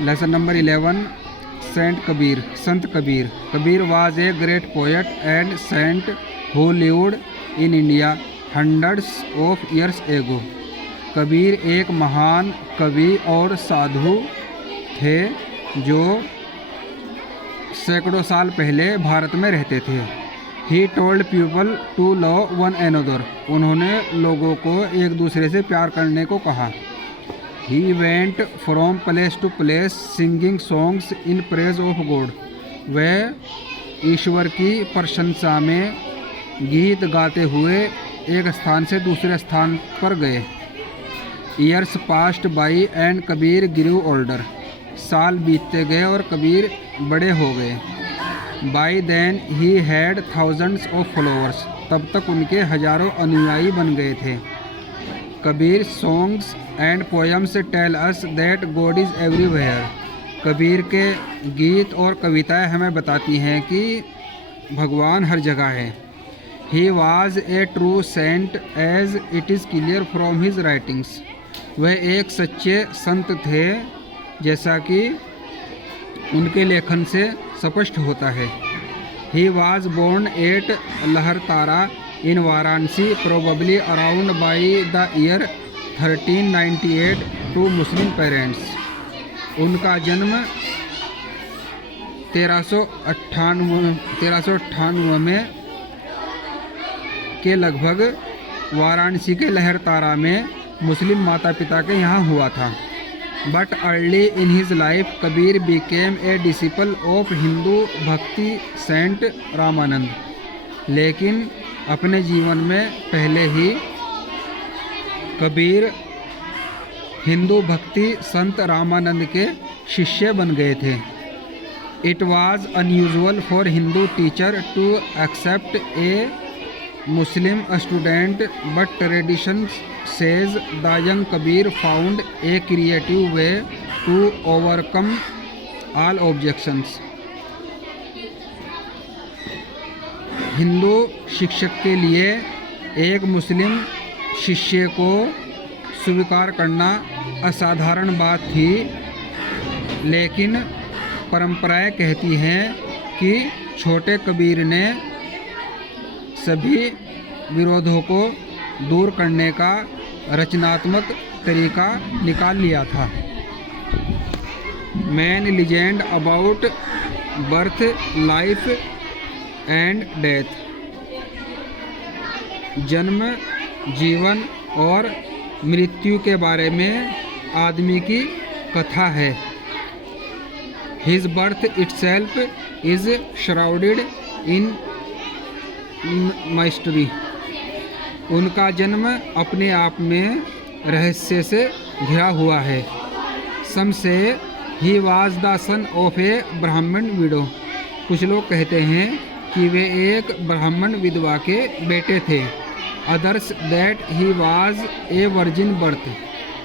Lesson number 11, saint Kabir, संत Kabir. Kabir was a great poet and saint who lived in India hundreds of years ago. Kabir एक महान कवि और साधु थे जो सैकड़ों साल पहले भारत में रहते थे। He told people to love one another, उन्होंने लोगों को एक दूसरे से प्यार करने को कहा। He went from place to place singing songs in praise of God, वह ईश्वर की प्रशंसा में गीत गाते हुए एक स्थान से दूसरे स्थान पर गए। Years passed by and Kabir grew older, साल बीतते गए और कबीर बड़े हो गए। By then he had thousands of followers, तब तक उनके हजारों अनुयायी बन गए थे। Kabir songs and poems tell us that God is everywhere, Kabir के गीत और कविताएं हमें बताती हैं कि भगवान हर जगह है। He was a true saint as it is clear from his writings, वह एक सच्चे संत थे जैसा कि उनके लेखन से स्पष्ट होता है। He was born at Lahartara in Varanasi probably around by the year 1398 to Muslim parents. उनका जन्म 1398 में के लगभग वाराणसी के लहरतारा में मुस्लिम माता पिता के यहाँ हुआ था। But early in his life Kabir became a disciple of Hindu भक्ति सेंट रामानंद, लेकिन अपने जीवन में पहले ही कबीर हिंदू भक्ति संत रामानंद के शिष्य बन गए थे। It was unusual for Hindu teacher to accept a Muslim student, but tradition says the young Kabir found a creative way to overcome all objections. Hindu शिक्षक के लिए एक मुस्लिम शिष्य को स्वीकार करना असाधारण बात थी, लेकिन परंपराएं कहती हैं कि छोटे कबीर ने सभी विरोधों को दूर करने का रचनात्मक तरीका निकाल लिया था। Man legend about birth life and death, जन्म जीवन और मृत्यु के बारे में आदमी की कथा है। His birth itself is shrouded in mystery, उनका जन्म अपने आप में रहस्य से घिरा हुआ है। Some say he was the son of a Brahmin widow, कुछ लोग कहते हैं कि वे एक ब्राह्मण विधवा के बेटे थे। Others that he was a virgin birth,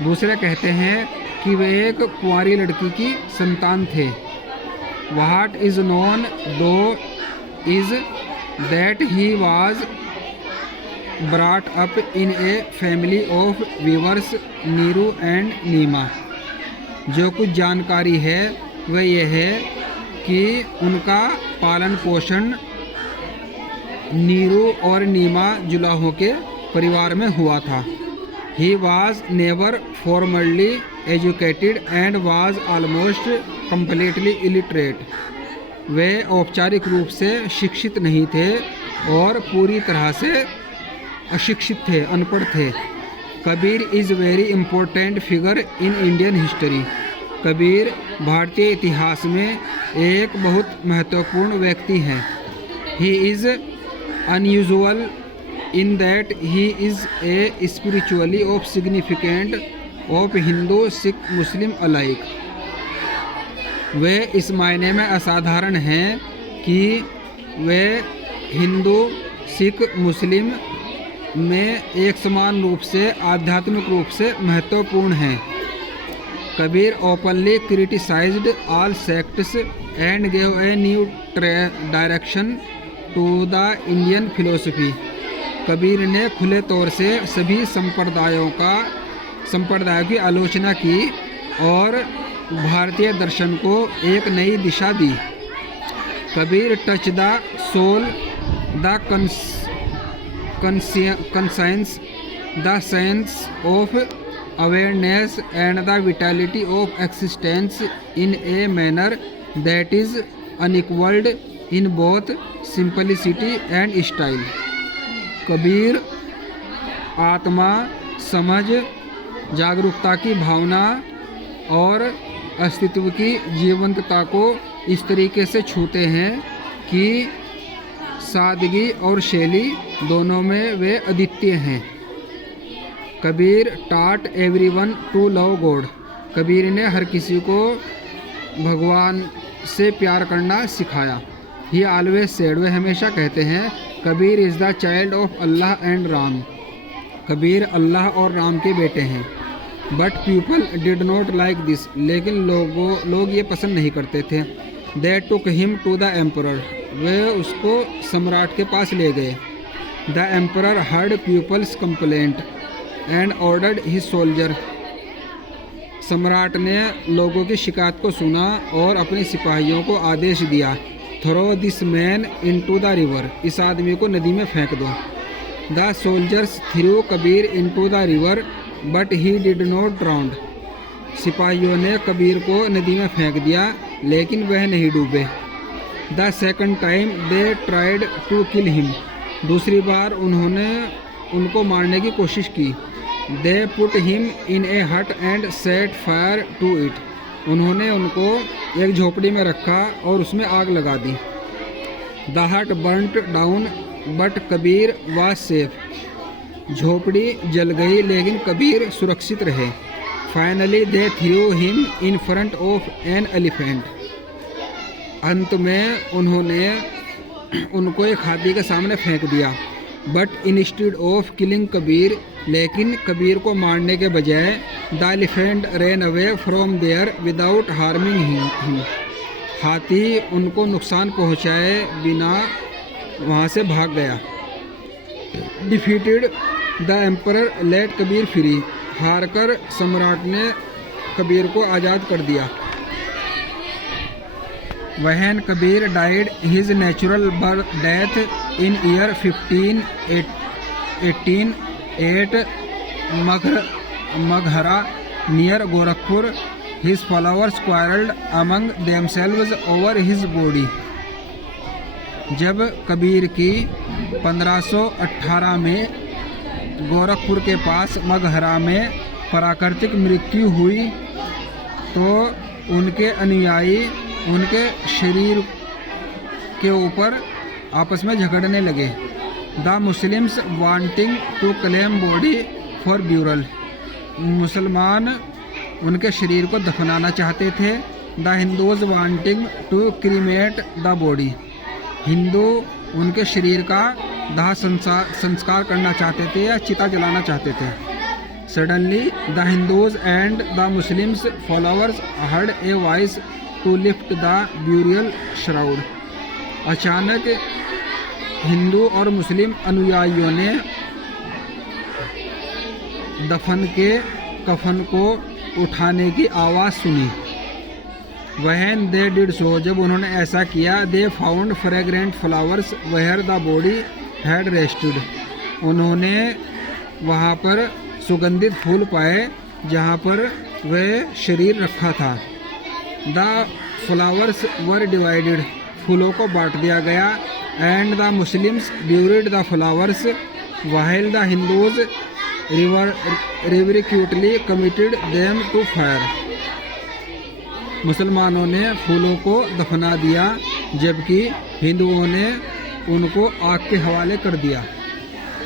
दूसरे कहते हैं कि वे एक कुंवारी लड़की की संतान थे। What is known though is that he was brought up in a family of weavers Niru and Nima, जो कुछ जानकारी है वह यह है कि उनका पालन पोषण नीरू और नीमा जुलाहों के परिवार में हुआ था। He was never formally educated and was almost completely illiterate, वे औपचारिक रूप से शिक्षित नहीं थे और पूरी तरह से अशिक्षित थे, अनपढ़ थे। Kabir is very important figure in Indian history, Kabir भारतीय इतिहास में एक बहुत महत्वपूर्ण व्यक्ति हैं। He is unusual in that he is a spiritually of significant of Hindu Sikh Muslim alike, वे इस मायने में असाधारण हैं कि वे हिंदू सिख मुस्लिम में एक समान रूप से आध्यात्मिक रूप से महत्वपूर्ण हैं। Kabir openly criticised all sects and gave a new direction to the Indian philosophy, Kabir ने खुले तौर से सभी संप्रदायों की आलोचना की और भारतीय दर्शन को एक नई दिशा दी। Kabir touch the soul, the conscience, the sense of awareness and the vitality of existence in a manner that is unequaled in both simplicity and style. Kabir आत्मा, समझ, जागरूकता की भावना और अस्तित्व की जीवंतता को इस तरीके से छूते हैं कि सादगी और शैली दोनों में वे अद्वितीय हैं। Kabir taught everyone to love God. Kabir ने हर किसी को भगवान से प्यार करना सिखाया। ही ऑलवेज सेड, वे हमेशा कहते हैं, Kabir is the child of Allah and Ram. Kabir Allah और राम के बेटे हैं। But people did not like this, लेकिन लोग ये पसंद नहीं करते थे। They took him to the emperor, वे उसको सम्राट के पास ले गए। The emperor heard people's complaint and ordered his soldier. सम्राट ने लोगों की शिकायत को सुना और अपने सिपाहियों को आदेश दिया, throw this man into the river, इस आदमी को नदी में फेंक दो। The soldiers threw Kabir into the river but he did not drowned. सिपाहियों ने कबीर को नदी में फेंक दिया, लेकिन वह नहीं डूबे। The second time they tried to kill him, दूसरी बार उन्होंने उनको मारने की कोशिश की। They put him in a hut and set fire to it, उन्होंने उनको एक झोपड़ी में रखा और उसमें आग लगा दी। द हट burnt down but Kabir was safe, झोपड़ी जल गई लेकिन कबीर सुरक्षित रहे। Finally they through him in front of an elephant, अंत में उन्होंने उनको एक हाथी के सामने फेंक दिया। But instead of killing Kabir, लेकिन कबीर को मारने के बजाय the elephant ran away from there without harming him, हाथी उनको नुकसान पहुंचाए बिना वहां से भाग गया। Defeated the emperor let Kabir free, हारकर सम्राट ने कबीर को आज़ाद कर दिया। When Kabir died his natural death in year 1588 Maghar near Gorakhpur, his followers quarrelled among themselves over his body. जब कबीर की 1518 में गोरखपुर के पास मगहरा में प्राकृतिक मृत्यु हुई तो उनके अनुयायी उनके शरीर के ऊपर आपस में झगड़ने लगे। The Muslims wanting to claim body for burial, मुसलमान उनके शरीर को दफनाना चाहते थे। The Hindus wanting to cremate the body, Hindu उनके शरीर का दाह संस्कार करना चाहते थे या चिता जलाना चाहते थे। Suddenly the Hindus and the Muslims followers heard a voice to lift the burial shroud, अचानक हिंदू और मुस्लिम अनुयायियों ने दफन के कफन को उठाने की आवाज़ सुनी। वहन दे डिड सो, जब उन्होंने ऐसा किया, they found fragrant flowers where the body had rested, उन्होंने वहाँ पर सुगंधित फूल पाए जहाँ पर वह शरीर रखा था। द फ्लावर्स वर डिवाइडेड, फूलों को बांट दिया गया। And the Muslims buried the flowers while the Hindus reverently committed them to fire, मुसलमानों ने फूलों को दफना दिया जबकि हिंदुओं ने उनको आग के हवाले कर दिया।